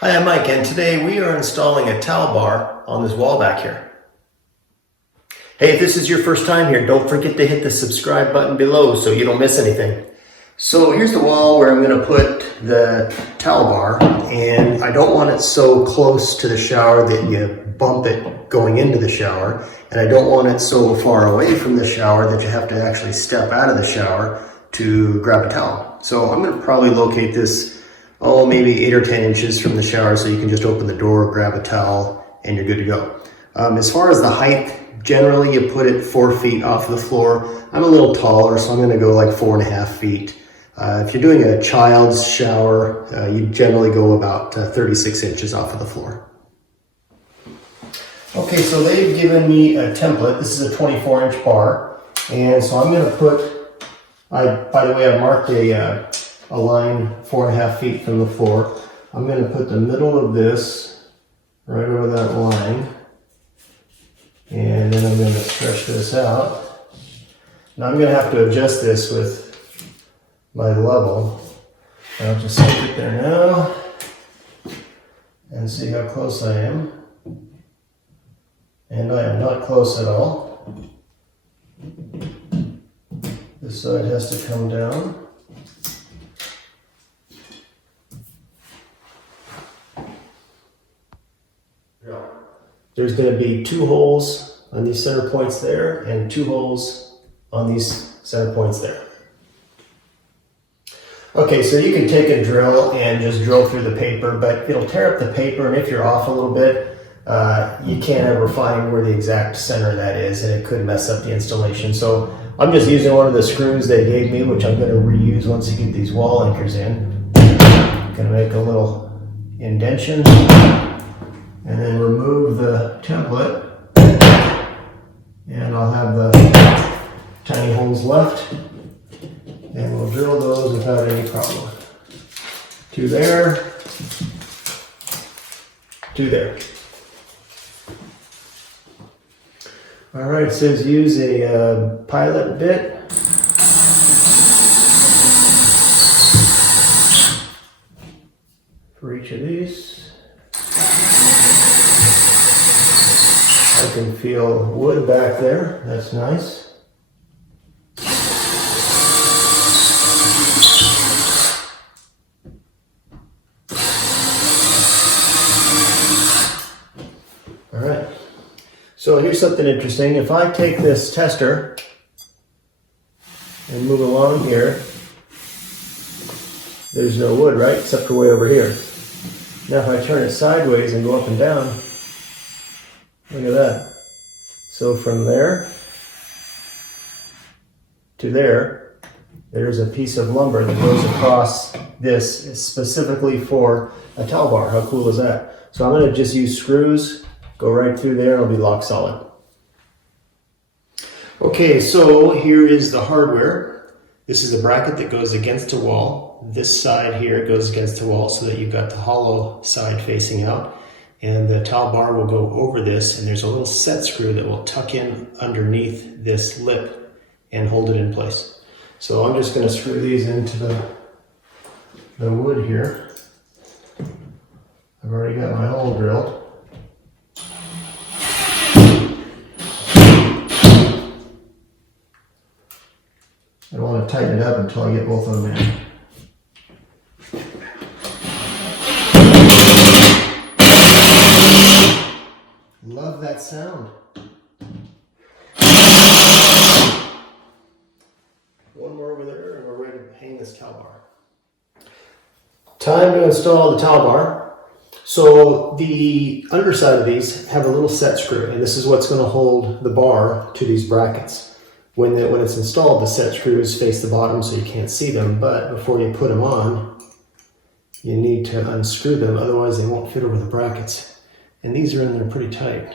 Hi, I'm Mike, and today we are installing a towel bar on this wall back here. Hey, if this is your first time here, don't forget to hit the subscribe button below so you don't miss anything. So here's the wall where I'm going to put the towel bar, and I don't want it so close to the shower that you bump it going into the shower, and I don't want it so far away from the shower that you have to actually step out of the shower to grab a towel. So I'm going to probably locate this maybe 8 or 10 inches from the shower, so you can just open the door, grab a towel, and you're good to go. As far as the height, generally you put it 4 feet off the floor. I'm a little taller, so I'm going to go like 4.5 feet. If you're doing a child's shower, you generally go about 36 inches off of the floor. Okay, so they've given me a template. This is a 24-inch bar, and so I'm going to put, by the way, I marked a line 4.5 feet from the floor. I'm going to put the middle of this right over that line, and then I'm going to stretch this out. Now I'm going to have to adjust this with my level. I'll just stick it there now and see how close I am. And I am not close at all. This side has to come down. There's going to be 2 holes on these center points there and 2 holes on these center points there. Okay, so you can take a drill and just drill through the paper, but it'll tear up the paper, and if you're off a little bit, you can't ever find where the exact center of that is, and it could mess up the installation. So I'm just using one of the screws they gave me, which I'm going to reuse once you get these wall anchors in. I'm going to make a little indentation, and then remove the template, and I'll have the tiny holes left, and we'll drill those without any problem. 2 there, 2 there. All right, it says use a pilot bit. For each of these. I can feel wood back there, that's nice. All right, so here's something interesting. If I take this tester and move along here, there's no wood, right, except for way over here. Now if I turn it sideways and go up and down, look at that. So from there to there, there's a piece of lumber that goes across this specifically for a towel bar. How cool is that? So I'm going to just use screws, go right through there, it'll be lock solid. Okay, so here is the hardware. This is a bracket that goes against a wall. This side here goes against the wall so that you've got the hollow side facing out. And the towel bar will go over this, and there's a little set screw that will tuck in underneath this lip and hold it in place. So I'm just going to screw these into the wood here. I've already got my hole drilled. I don't want to tighten it up until I get both of them in. Love that sound. One more over there and we're ready to hang this towel bar. Time to install the towel bar. So the underside of these have a little set screw, and this is what's going to hold the bar to these brackets. When it's installed, the set screws face the bottom so you can't see them, but before you put them on, you need to unscrew them, otherwise they won't fit over the brackets. And these are in there pretty tight.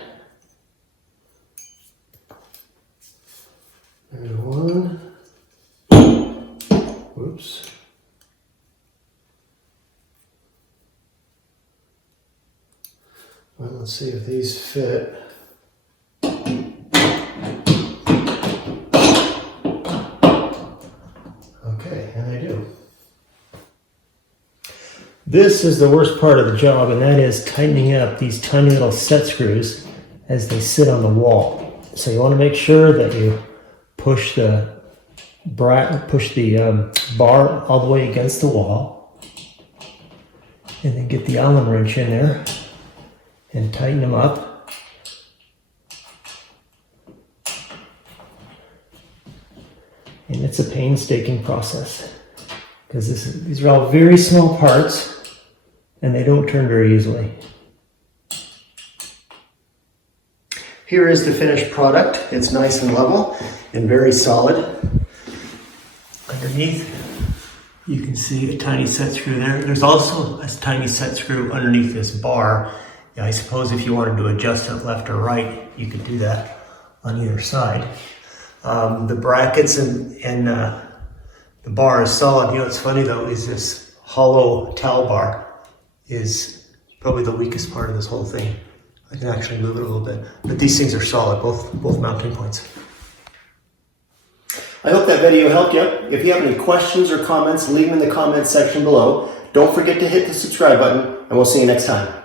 There's one. Whoops. Well, let's see if these fit. Okay, and they do. This is the worst part of the job, and that is tightening up these tiny little set screws as they sit on the wall. So you want to make sure that you push the bar all the way against the wall, and then get the Allen wrench in there and tighten them up. And it's a painstaking process because these are all very small parts and they don't turn very easily. Here is the finished product. It's nice and level and very solid. Underneath, you can see a tiny set screw there. There's also a tiny set screw underneath this bar. I suppose if you wanted to adjust it left or right, you could do that on either side. The brackets and the bar is solid. You know what's funny though is this hollow towel bar is probably the weakest part of this whole thing. I can actually move it a little bit, but these things are solid, both mounting points. I hope that video helped you. If you have any questions or comments, leave them in the comments section below. Don't forget to hit the subscribe button, and we'll see you next time.